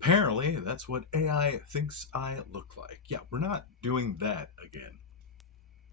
Apparently, that's what AI thinks I look like. Yeah, we're not doing that again.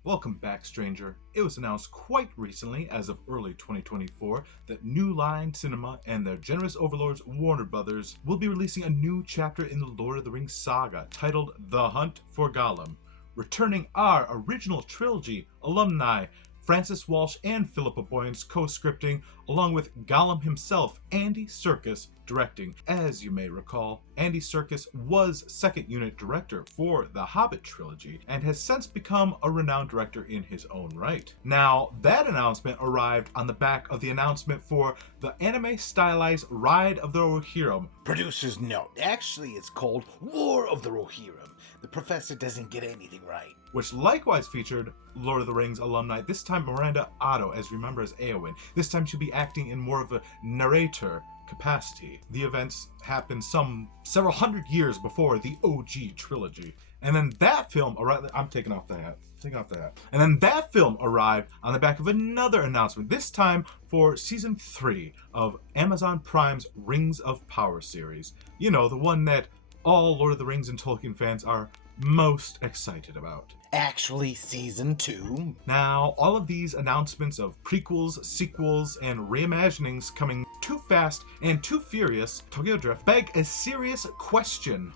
Welcome back, stranger. It was announced quite recently, as of early 2024, that New Line Cinema and their generous overlords Warner Brothers will be releasing a new chapter in the Lord of the Rings saga titled The Hunt for Gollum, returning our original trilogy alumni Francis Walsh and Philippa Boyens co-scripting, along with Gollum himself, Andy Serkis, directing. As you may recall, Andy Serkis was second unit director for the Hobbit trilogy and has since become a renowned director in his own right. Now, that announcement arrived on the back of the announcement for the anime stylized Ride of the Rohirrim. Producer's note, actually it's called War of the Rohirrim. The professor doesn't get anything right. Which likewise featured Lord of the Rings alumni, this time Miranda Otto, as you remember, as Eowyn. This time she'll be acting in more of a narrator capacity. The events happened several hundred years before the OG trilogy. And then that film arrived. I'm taking off the hat. And then that film arrived on the back of another announcement, this time for season 3 of Amazon Prime's Rings of Power series. You know, the one that all Lord of the Rings and Tolkien fans are most excited about. Actually, season 2. Now, all of these announcements of prequels, sequels, and reimaginings coming too fast and too furious, Tokyo Drift, beg a serious question.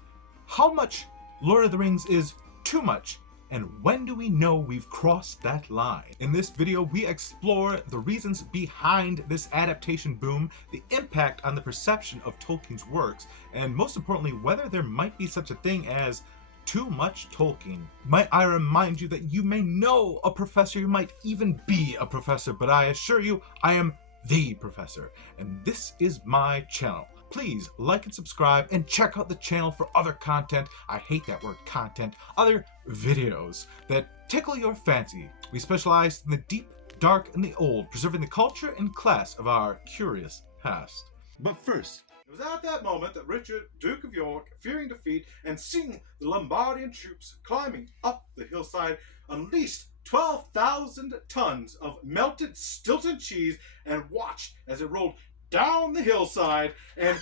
How much Lord of the Rings is too much? And when do we know we've crossed that line? In this video, we explore the reasons behind this adaptation boom, the impact on the perception of Tolkien's works, and most importantly, whether there might be such a thing as too much Tolkien. Might I remind you that you may know a professor, you might even be a professor, but I assure you, I am the professor, and this is my channel. Please like and subscribe and check out the channel for other content. I hate that word content. Other videos that tickle your fancy. We specialize in the deep, dark, and the old, preserving the culture and class of our curious past. But first, it was at that moment that Richard, Duke of York, fearing defeat and seeing the Lombardian troops climbing up the hillside, unleashed 12,000 tons of melted Stilton cheese and watched as it rolled down the hillside and...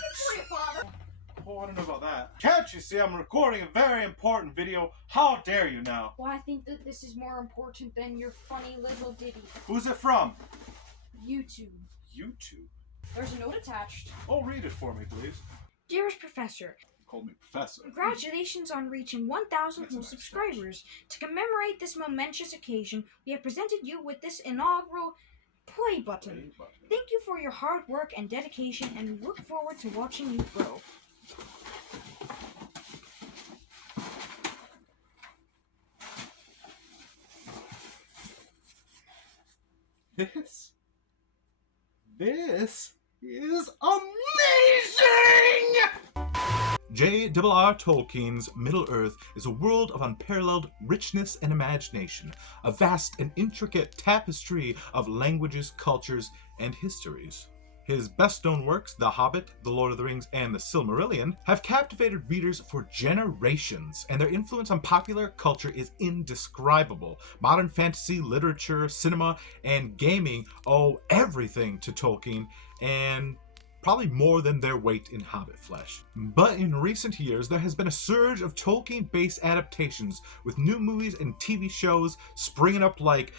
Oh, I don't know about that. Can't you see I'm recording a very important video? How dare you now? Well, I think that this is more important than your funny little ditty. Who's it from? YouTube. YouTube? There's a note attached. Oh, read it for me, please. Dearest Professor, Called me Professor. congratulations on reaching 1,000 new subscribers. To commemorate this momentous occasion, we have presented you with this inaugural play button. Thank you for your hard work and dedication, and we look forward to watching you grow. This is amazing! J.R.R. Tolkien's Middle-earth is a world of unparalleled richness and imagination, a vast and intricate tapestry of languages, cultures, and histories. His best-known works, The Hobbit, The Lord of the Rings, and The Silmarillion, have captivated readers for generations, and their influence on popular culture is indescribable. Modern fantasy, literature, cinema, and gaming owe everything to Tolkien, and probably more than their weight in Hobbit flesh. But in recent years, there has been a surge of Tolkien-based adaptations, with new movies and TV shows springing up like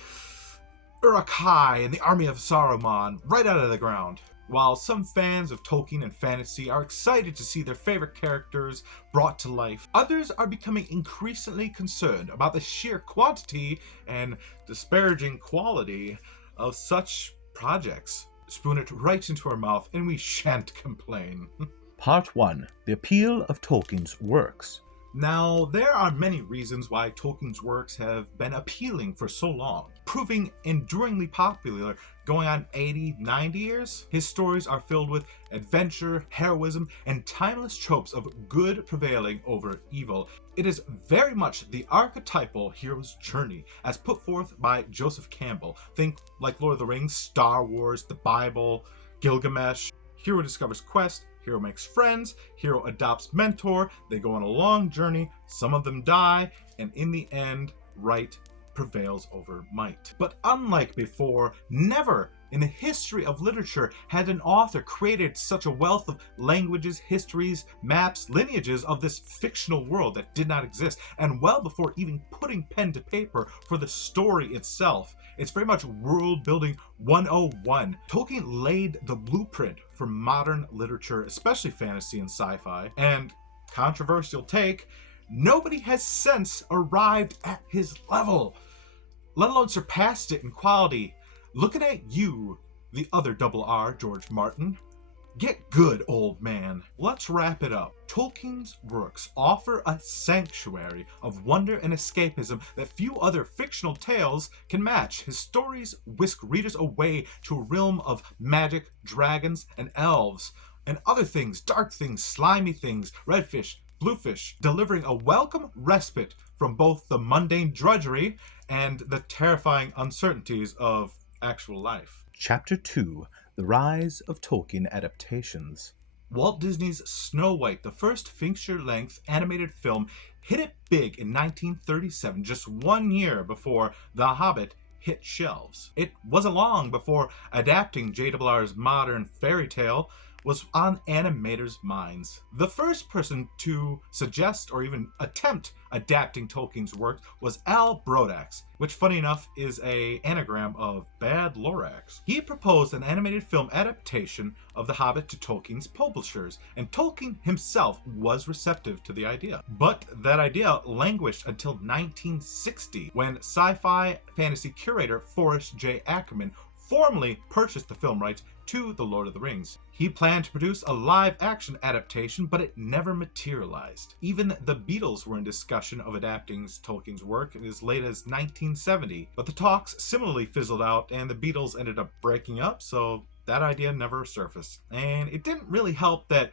Uruk-hai and the Army of Saruman right out of the ground. While some fans of Tolkien and fantasy are excited to see their favorite characters brought to life, others are becoming increasingly concerned about the sheer quantity and disparaging quality of such projects. Spoon it right into our mouth and we shan't complain. Part 1. The appeal of Tolkien's works. Now, there are many reasons why Tolkien's works have been appealing for so long, proving enduringly popular going on 80, 90 years. His stories are filled with adventure, heroism, and timeless tropes of good prevailing over evil. It is very much the archetypal hero's journey, as put forth by Joseph Campbell. Think like Lord of the Rings, Star Wars, the Bible, Gilgamesh. Hero discovers quest, hero makes friends, hero adopts mentor, they go on a long journey, some of them die, and in the end, right prevails over might. But unlike before, never in the history of literature had an author created such a wealth of languages, histories, maps, lineages of this fictional world that did not exist, and well before even putting pen to paper for the story itself. It's very much world building 101. Tolkien laid the blueprint for modern literature, especially fantasy and sci-fi. And controversial take, nobody has since arrived at his level, let alone surpassed it in quality. Looking at you, the other double R, George Martin. Get good, old man. Let's wrap it up. Tolkien's works offer a sanctuary of wonder and escapism that few other fictional tales can match. His stories whisk readers away to a realm of magic, dragons, and elves, and other things, dark things, slimy things, redfish, bluefish, delivering a welcome respite from both the mundane drudgery and the terrifying uncertainties of actual life. Chapter 2: The Rise of Tolkien Adaptations. Walt Disney's Snow White, the first feature-length animated film, hit it big in 1937, just 1 year before The Hobbit hit shelves. It wasn't long before adapting J.R.R.'s modern fairy tale was on animators' minds. The first person to suggest or even attempt adapting Tolkien's work was Al Brodax, which, funny enough, is an anagram of Bad Lorax. He proposed an animated film adaptation of The Hobbit to Tolkien's publishers, and Tolkien himself was receptive to the idea. But that idea languished until 1960, when sci-fi fantasy curator Forrest J. Ackerman formally purchased the film rights to The Lord of the Rings. He planned to produce a live-action adaptation, but it never materialized. Even the Beatles were in discussion of adapting Tolkien's work as late as 1970, but the talks similarly fizzled out and the Beatles ended up breaking up, so that idea never surfaced. And it didn't really help that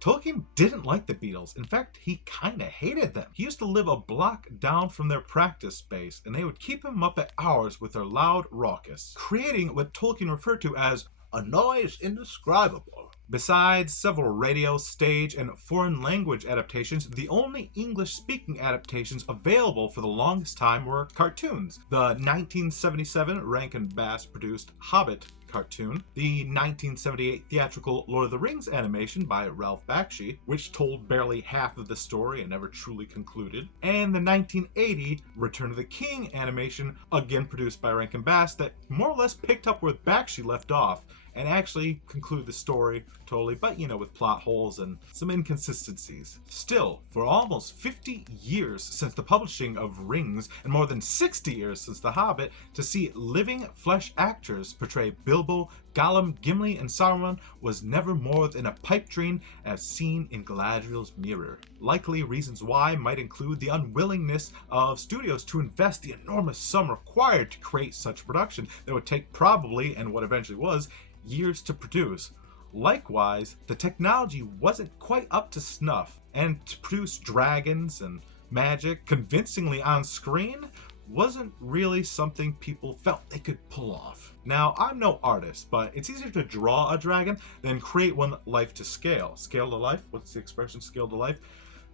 Tolkien didn't like the Beatles. In fact, he kinda hated them. He used to live a block down from their practice space, and they would keep him up at hours with their loud raucous, creating what Tolkien referred to as a noise indescribable. Besides several radio, stage, and foreign language adaptations, the only English-speaking adaptations available for the longest time were cartoons. The 1977 Rankin Bass-produced Hobbit cartoon, the 1978 theatrical Lord of the Rings animation by Ralph Bakshi, which told barely half of the story and never truly concluded, and the 1980 Return of the King animation, again produced by Rankin Bass, that more or less picked up where Bakshi left off and actually conclude the story totally, but with plot holes and some inconsistencies. Still, for almost 50 years since the publishing of Rings and more than 60 years since The Hobbit, to see living flesh actors portray Bilbo, Gollum, Gimli, and Saruman was never more than a pipe dream as seen in Galadriel's mirror. Likely reasons why might include the unwillingness of studios to invest the enormous sum required to create such a production that would take probably, and what eventually was, years to produce. Likewise, the technology wasn't quite up to snuff, and to produce dragons and magic convincingly on screen wasn't really something people felt they could pull off. Now, I'm no artist, but it's easier to draw a dragon than create one life to scale. Scale to life? What's the expression, scale to life?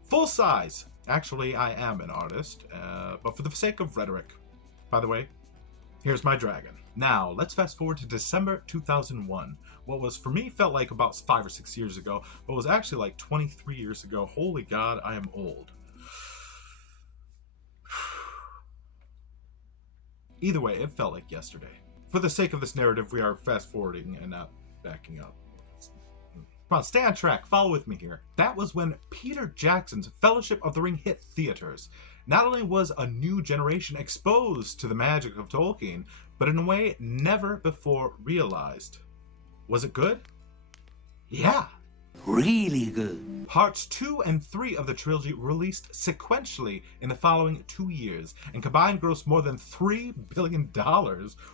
Full size. Actually, I am an artist, but for the sake of rhetoric. By the way, here's my dragon. Now, let's fast forward to December 2001. What was, for me, felt like about 5 or 6 years ago, but was actually like 23 years ago. Holy God, I am old. Either way, it felt like yesterday. For the sake of this narrative, we are fast forwarding and not backing up. Come on, stay on track. Follow with me here. That was when Peter Jackson's Fellowship of the Ring hit theaters. Not only was a new generation exposed to the magic of Tolkien, but in a way never before realized. Was it good? Yeah. Really good. Parts 2 and 3 of the trilogy released sequentially in the following 2 years and combined grossed more than $3 billion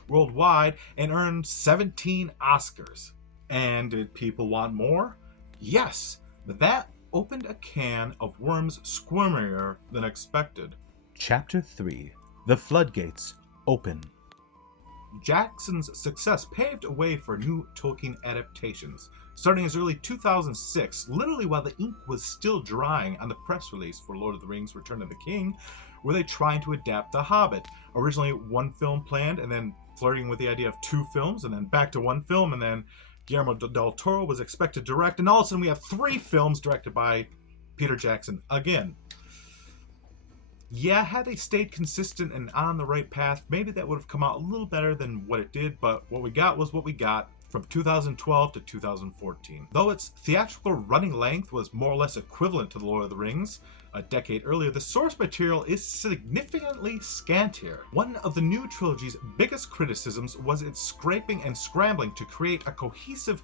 worldwide and earned 17 Oscars. And did people want more? Yes, but that opened a can of worms squirmier than expected. Chapter 3: The Floodgates Open. Jackson's success paved a way for new Tolkien adaptations, starting as early 2006, literally while the ink was still drying on the press release for Lord of the Rings Return of the King, were they trying to adapt The Hobbit. Originally one film planned and then flirting with the idea of 2 films and then back to 1 film, and then Guillermo del Toro was expected to direct, and all of a sudden we have 3 films directed by Peter Jackson again. Yeah, had they stayed consistent and on the right path, maybe that would have come out a little better than what it did, but what we got was what we got from 2012 to 2014. Though its theatrical running length was more or less equivalent to The Lord of the Rings a decade earlier, the source material is significantly scantier. One of the new trilogy's biggest criticisms was its scraping and scrambling to create a cohesive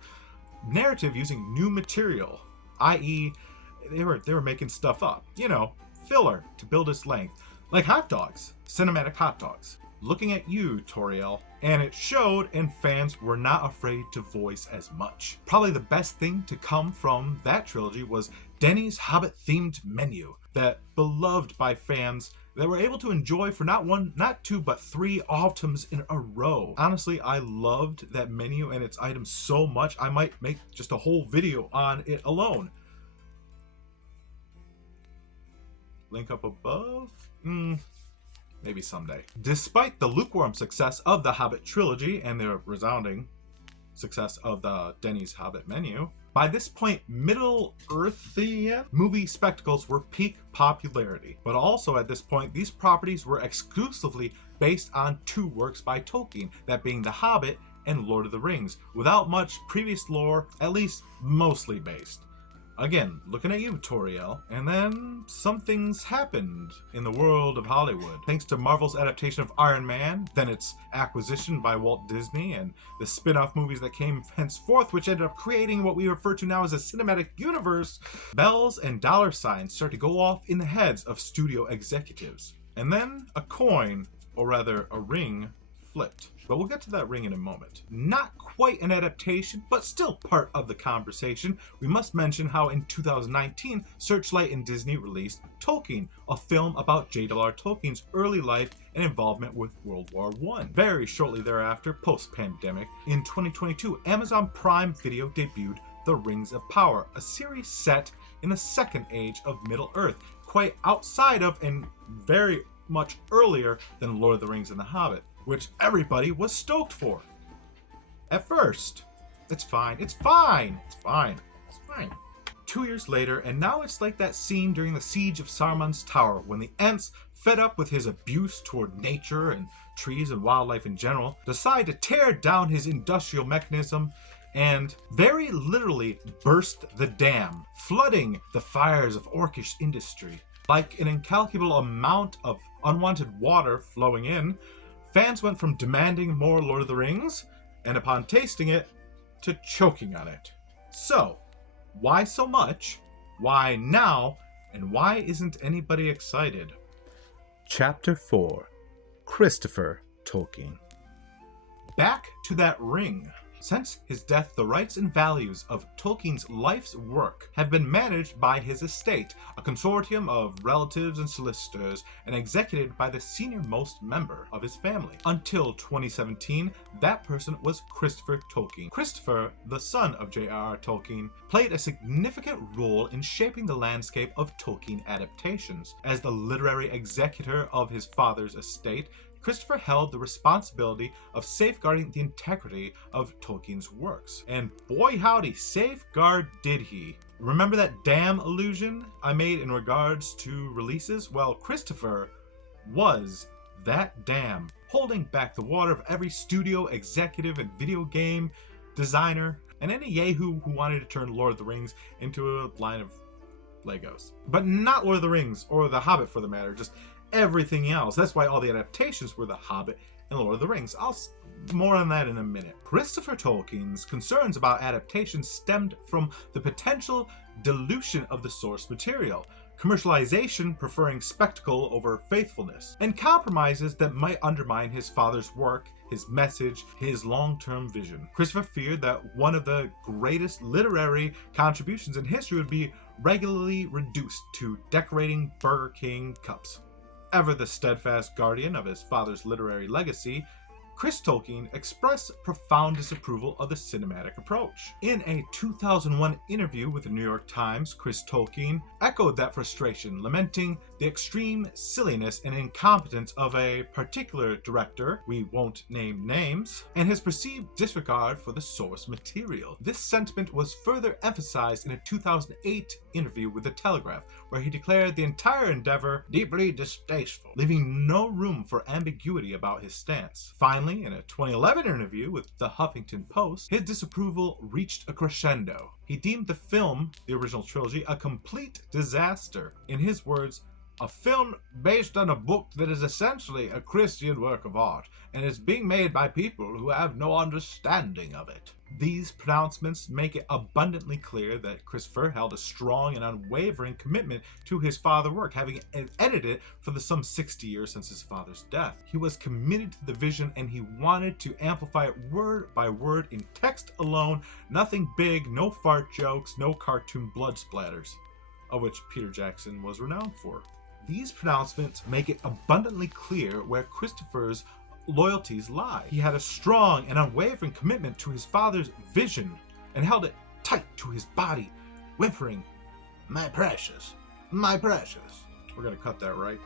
narrative using new material, i.e., they were making stuff up. You know, filler to build its length. Like hot dogs, cinematic hot dogs. Looking at you, Toriel. And it showed, and fans were not afraid to voice as much. Probably the best thing to come from that trilogy was Denny's Hobbit-themed menu, that beloved by fans that were able to enjoy for not 1, not 2, but 3 autumns in a row. Honestly, I loved that menu and its items so much, I might make just a whole video on it alone. Link up above? Maybe someday. Despite the lukewarm success of the Hobbit trilogy and the resounding success of the Denny's Hobbit menu, by this point, Middle-earthian movie spectacles were peak popularity. But also at this point, these properties were exclusively based on 2 works by Tolkien, that being The Hobbit and Lord of the Rings, without much previous lore, at least mostly based. Again, looking at you, Toriel. And then some things happened in the world of Hollywood. Thanks to Marvel's adaptation of Iron Man, then its acquisition by Walt Disney, and the spin-off movies that came henceforth, which ended up creating what we refer to now as a cinematic universe, bells and dollar signs start to go off in the heads of studio executives. And then a coin, or rather a ring, flipped. But we'll get to that ring in a moment. Not quite an adaptation, but still part of the conversation. We must mention how in 2019, Searchlight and Disney released Tolkien, a film about J.R.R. Tolkien's early life and involvement with World War I. Very shortly thereafter, post-pandemic, in 2022, Amazon Prime Video debuted The Rings of Power, a series set in the second age of Middle-earth, quite outside of and very much earlier than Lord of the Rings and The Hobbit, which everybody was stoked for. At first. It's fine. It's fine. It's fine. It's fine. 2 years later, and now it's like that scene during the siege of Saruman's tower, when the Ents, fed up with his abuse toward nature and trees and wildlife in general, decide to tear down his industrial mechanism and very literally burst the dam, flooding the fires of orcish industry. Like an incalculable amount of unwanted water flowing in, fans went from demanding more Lord of the Rings, and upon tasting it, to choking on it. So, why so much? Why now? And why isn't anybody excited? Chapter 4. Christopher Tolkien. Back to that ring. Since his death, the rights and values of Tolkien's life's work have been managed by his estate, a consortium of relatives and solicitors, and executed by the senior-most member of his family. Until 2017, that person was Christopher Tolkien. Christopher, the son of J.R.R. Tolkien, played a significant role in shaping the landscape of Tolkien adaptations. As the literary executor of his father's estate, Christopher held the responsibility of safeguarding the integrity of Tolkien's works. And boy howdy, safeguard did he. Remember that dam illusion I made in regards to releases? Well, Christopher was that dam, holding back the water of every studio executive and video game designer, and any yahoo who wanted to turn Lord of the Rings into a line of Legos. But not Lord of the Rings, or The Hobbit for the matter, just everything else. That's why all the adaptations were The Hobbit and Lord of the Rings. More on that in a minute. Christopher Tolkien's concerns about adaptation stemmed from the potential dilution of the source material, commercialization preferring spectacle over faithfulness, and compromises that might undermine his father's work, his message, his long-term vision. Christopher feared that one of the greatest literary contributions in history would be regularly reduced to decorating Burger King cups. Ever the steadfast guardian of his father's literary legacy, Chris Tolkien expressed profound disapproval of the cinematic approach. In a 2001 interview with the New York Times, Chris Tolkien echoed that frustration, lamenting the extreme silliness and incompetence of a particular director, we won't name names, and his perceived disregard for the source material. This sentiment was further emphasized in a 2008 interview with The Telegraph, where he declared the entire endeavor deeply distasteful, leaving no room for ambiguity about his stance. Finally, in a 2011 interview with The Huffington Post, his disapproval reached a crescendo. He deemed the film, the original trilogy, a complete disaster. In his words, "A film based on a book that is essentially a Christian work of art, and is being made by people who have no understanding of it." These pronouncements make it abundantly clear that Christopher held a strong and unwavering commitment to his father's work, having edited it for some 60 years since his father's death. He was committed to the vision, and he wanted to amplify it word by word in text alone, nothing big, no fart jokes, no cartoon blood splatters, of which Peter Jackson was renowned for. These pronouncements make it abundantly clear where Christopher's loyalties lie. He had a strong and unwavering commitment to his father's vision and held it tight to his body, whimpering, "My precious, my precious." We're gonna cut that, right?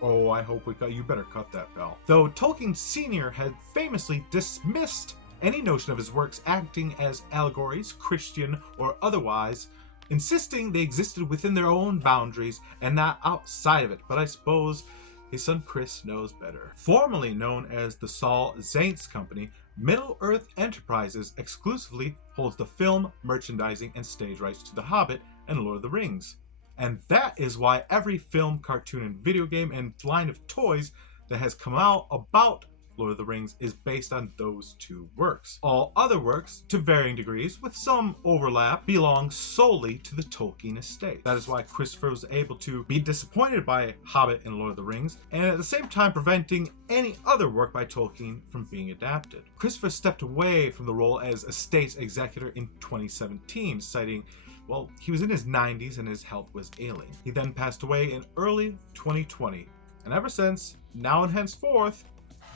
Oh, I hope we cut. You better cut that, Bell. Though Tolkien Sr. had famously dismissed any notion of his works acting as allegories, Christian or otherwise, insisting they existed within their own boundaries and not outside of it. But I suppose his son Chris knows better. Formerly known as the Saul Zaentz Company, Middle-earth Enterprises exclusively holds the film, merchandising, and stage rights to The Hobbit and Lord of the Rings. And that is why every film, cartoon, and video game and line of toys that has come out about Lord of the Rings is based on those two works. All other works, to varying degrees, with some overlap, belong solely to the Tolkien Estate. That is why Christopher was able to be disappointed by Hobbit and Lord of the Rings, and at the same time preventing any other work by Tolkien from being adapted. Christopher stepped away from the role as Estate's executor in 2017, citing, well, he was in his 90s and his health was ailing. He then passed away in early 2020, and ever since, now and henceforth,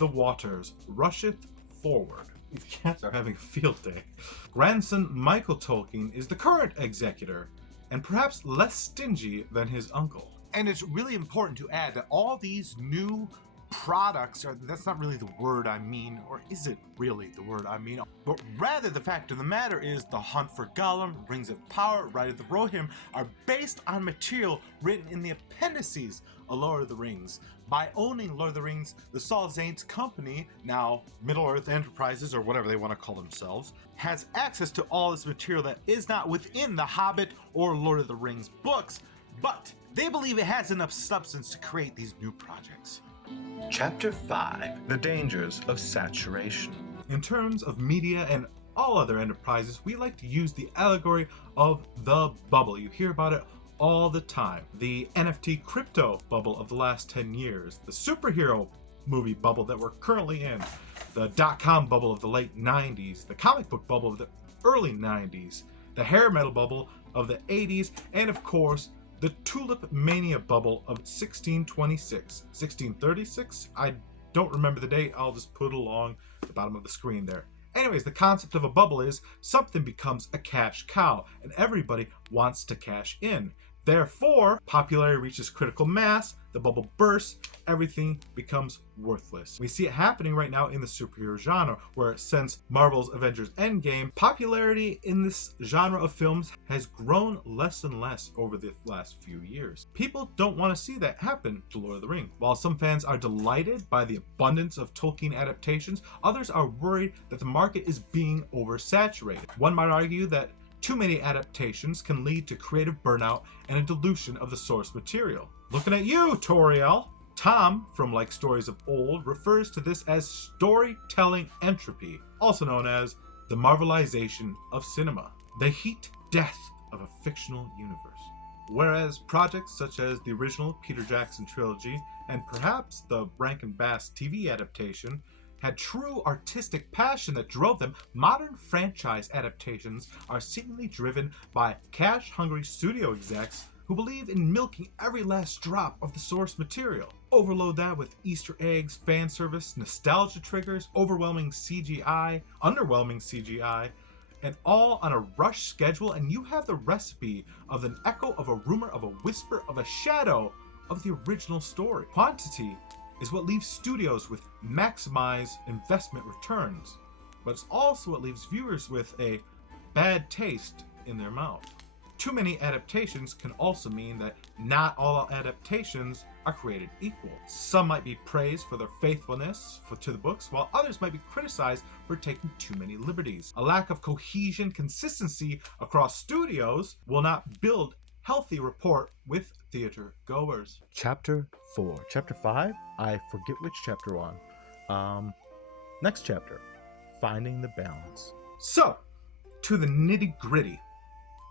the waters rusheth forward. These cats are having a field day. Grandson Michael Tolkien is the current executor, and perhaps less stingy than his uncle. And it's really important to add that all these new products that's not really the word I mean, or is it really the word I mean? But rather, the fact of the matter is The Hunt for Gollum, Rings of Power, Ride of the Rohirrim are based on material written in the appendices of Lord of the Rings. By owning Lord of the Rings, the Saul Zaentz Company, now Middle-earth Enterprises or whatever they want to call themselves, has access to all this material that is not within the Hobbit or Lord of the Rings books, but they believe it has enough substance to create these new projects. Chapter 5: The Dangers of Saturation. In terms of media and all other enterprises, we like to use the allegory of the bubble. You hear about it all the time. The NFT crypto bubble of the last 10 years, the superhero movie bubble that we're currently in, the .com bubble of the late 90s, the comic book bubble of the early 90s, the hair metal bubble of the 80s, and of course, the tulip mania bubble of 1626. 1636? I don't remember the date, I'll just put it along the bottom of the screen there. Anyways, the concept of a bubble is something becomes a cash cow, and everybody wants to cash in. Therefore, popularity reaches critical mass, the bubble bursts, everything becomes worthless. We see it happening right now in the superhero genre, where since Marvel's Avengers Endgame, popularity in this genre of films has grown less and less over the last few years. People don't want to see that happen to Lord of the Rings. While some fans are delighted by the abundance of Tolkien adaptations, others are worried that the market is being oversaturated. One might argue that too many adaptations can lead to creative burnout and a dilution of the source material. Looking at you, Toriel. Tom, from Like Stories of Old, refers to this as storytelling entropy, also known as the marvelization of cinema, the heat death of a fictional universe. Whereas projects such as the original Peter Jackson trilogy and perhaps the Rankin Bass TV adaptation had true artistic passion that drove them, modern franchise adaptations are seemingly driven by cash-hungry studio execs who believe in milking every last drop of the source material. Overload that with Easter eggs, fan service, nostalgia triggers, overwhelming CGI, underwhelming CGI, and all on a rush schedule, and you have the recipe of an echo of a rumor, of a whisper, of a shadow of the original story. Quantity is what leaves studios with maximize investment returns, but it's also what leaves viewers with a bad taste in their mouth. Too many adaptations can also mean that not all adaptations are created equal. Some might be praised for their faithfulness to the books, while others might be criticized for taking too many liberties. A lack of cohesion, consistency across studios will not build healthy rapport with theater goers. Chapter 4. Chapter 5? I forget which chapter one. Next chapter. Finding the balance. So, to the nitty gritty.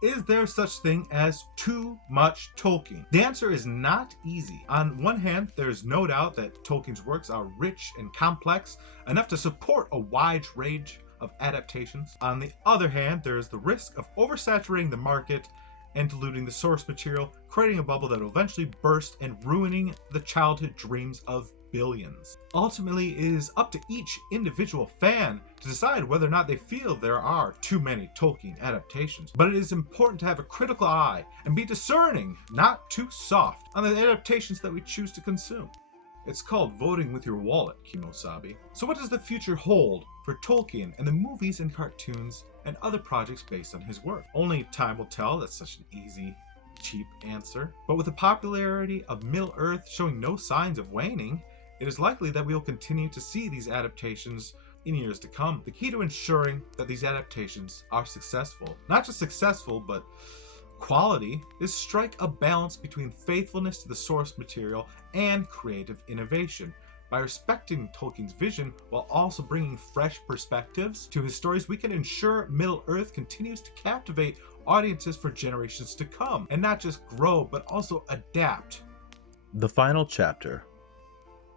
Is there such thing as too much Tolkien? The answer is not easy. On one hand, there's no doubt that Tolkien's works are rich and complex, enough to support a wide range of adaptations. On the other hand, there is the risk of oversaturating the market and diluting the source material, creating a bubble that will eventually burst and ruining the childhood dreams of billions. Ultimately, it is up to each individual fan to decide whether or not they feel there are too many Tolkien adaptations. But it is important to have a critical eye and be discerning, not too soft, on the adaptations that we choose to consume. It's called voting with your wallet, Kimosabi. So what does the future hold for Tolkien and the movies and cartoons and other projects based on his work? Only time will tell. That's such an easy, cheap answer. But with the popularity of Middle-earth showing no signs of waning, it is likely that we will continue to see these adaptations in years to come. The key to ensuring that these adaptations are successful, not just successful, but quality, is strike a balance between faithfulness to the source material and creative innovation. By respecting Tolkien's vision while also bringing fresh perspectives to his stories, we can ensure Middle-earth continues to captivate audiences for generations to come, and not just grow, but also adapt. The final chapter,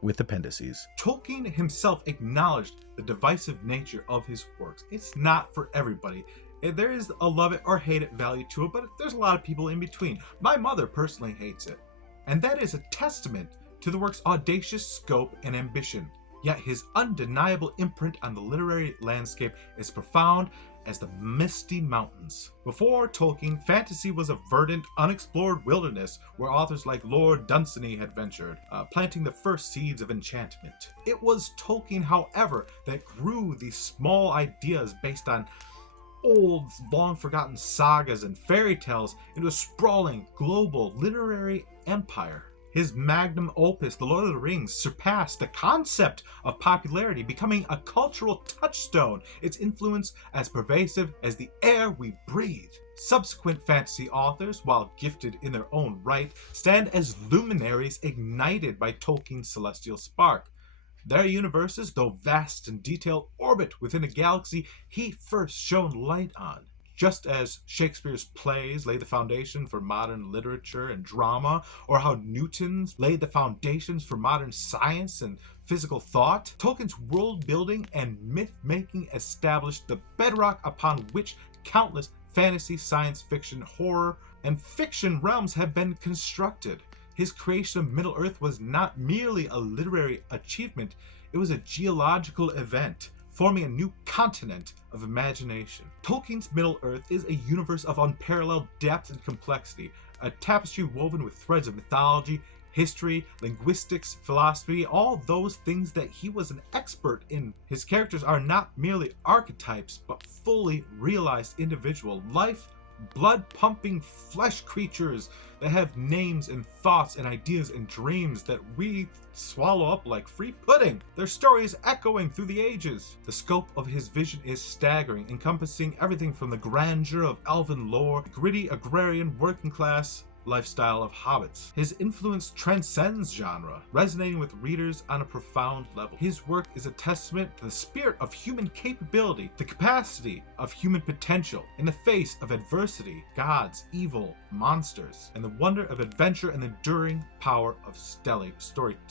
with appendices. Tolkien himself acknowledged the divisive nature of his works. It's not for everybody. There is a love it or hate it value to it, but there's a lot of people in between. My mother personally hates it. And that is a testament to the work's audacious scope and ambition. Yet his undeniable imprint on the literary landscape is profound as the misty mountains. Before Tolkien, fantasy was a verdant, unexplored wilderness where authors like Lord Dunsany had ventured, planting the first seeds of enchantment. It was Tolkien, however, that grew these small ideas based on old, long-forgotten sagas and fairy tales into a sprawling, global literary empire. His magnum opus, The Lord of the Rings, surpassed the concept of popularity, becoming a cultural touchstone, its influence as pervasive as the air we breathe. Subsequent fantasy authors, while gifted in their own right, stand as luminaries ignited by Tolkien's celestial spark. Their universes, though vast and detailed, orbit within a galaxy he first shone light on. Just as Shakespeare's plays laid the foundation for modern literature and drama, or how Newton's laid the foundations for modern science and physical thought, Tolkien's world-building and myth-making established the bedrock upon which countless fantasy, science fiction, horror, and fiction realms have been constructed. His creation of Middle-earth was not merely a literary achievement, it was a geological event, forming a new continent of imagination. Tolkien's Middle-earth is a universe of unparalleled depth and complexity, a tapestry woven with threads of mythology, history, linguistics, philosophy, all those things that he was an expert in. His characters are not merely archetypes, but fully realized individual, blood-pumping flesh creatures that have names and thoughts and ideas and dreams that we swallow up like free pudding. Their story is echoing through the ages. The scope of his vision is staggering, encompassing everything from the grandeur of elven lore, gritty agrarian working class lifestyle of hobbits. His influence transcends genre, resonating with readers on a profound level. His work is a testament to the spirit of human capability, the capacity of human potential in the face of adversity, gods, evil, monsters, and the wonder of adventure and the enduring power of storytelling.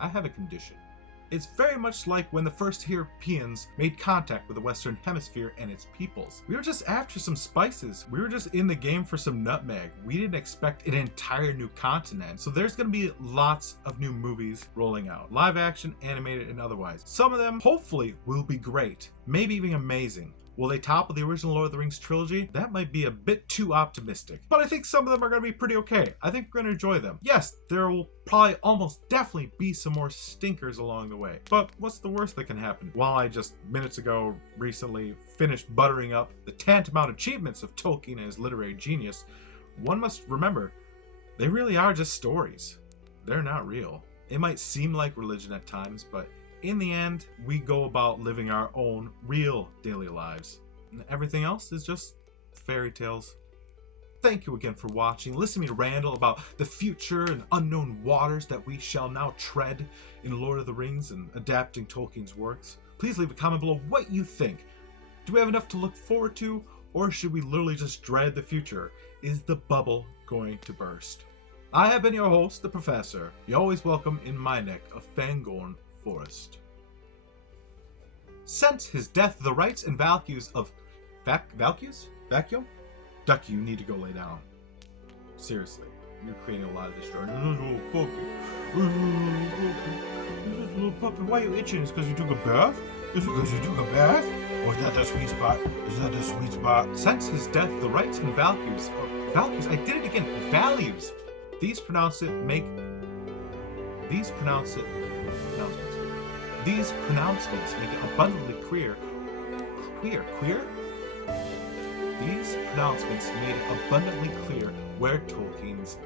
I have a condition. It's very much like when the first Europeans made contact with the Western Hemisphere and its peoples. We were just after some spices. We were just in the game for some nutmeg. We didn't expect an entire new continent. So there's going to be lots of new movies rolling out. Live action, animated, and otherwise. Some of them, hopefully, will be great. Maybe even amazing. Will they topple the original Lord of the Rings trilogy? That might be a bit too optimistic. But I think some of them are going to be pretty okay. I think we're going to enjoy them. Yes, there will probably almost definitely be some more stinkers along the way. But what's the worst that can happen? While I just minutes ago recently finished buttering up the tantamount achievements of Tolkien and his literary genius, one must remember, they really are just stories. They're not real. It might seem like religion at times, but in the end, we go about living our own real daily lives. And everything else is just fairy tales. Thank you again for watching. Listen to me ramble about the future and unknown waters that we shall now tread in Lord of the Rings and adapting Tolkien's works. Please leave a comment below what you think. Do we have enough to look forward to, or should we literally just dread the future? Is the bubble going to burst? I have been your host, the Professor. You're always welcome in my neck of Fangorn Forest. Since his death, the rights and values of Vacuum? Ducky, you need to go lay down. Seriously, you're creating a lot of distraction. Little puppy, why are you itching? Is it because you took a bath? Is it because you took a bath? Or is that the sweet spot? Is that the sweet spot? Since his death, the rights and values, I did it again, values. These pronouncements make it abundantly clear. These pronouncements made it abundantly clear where Tolkien's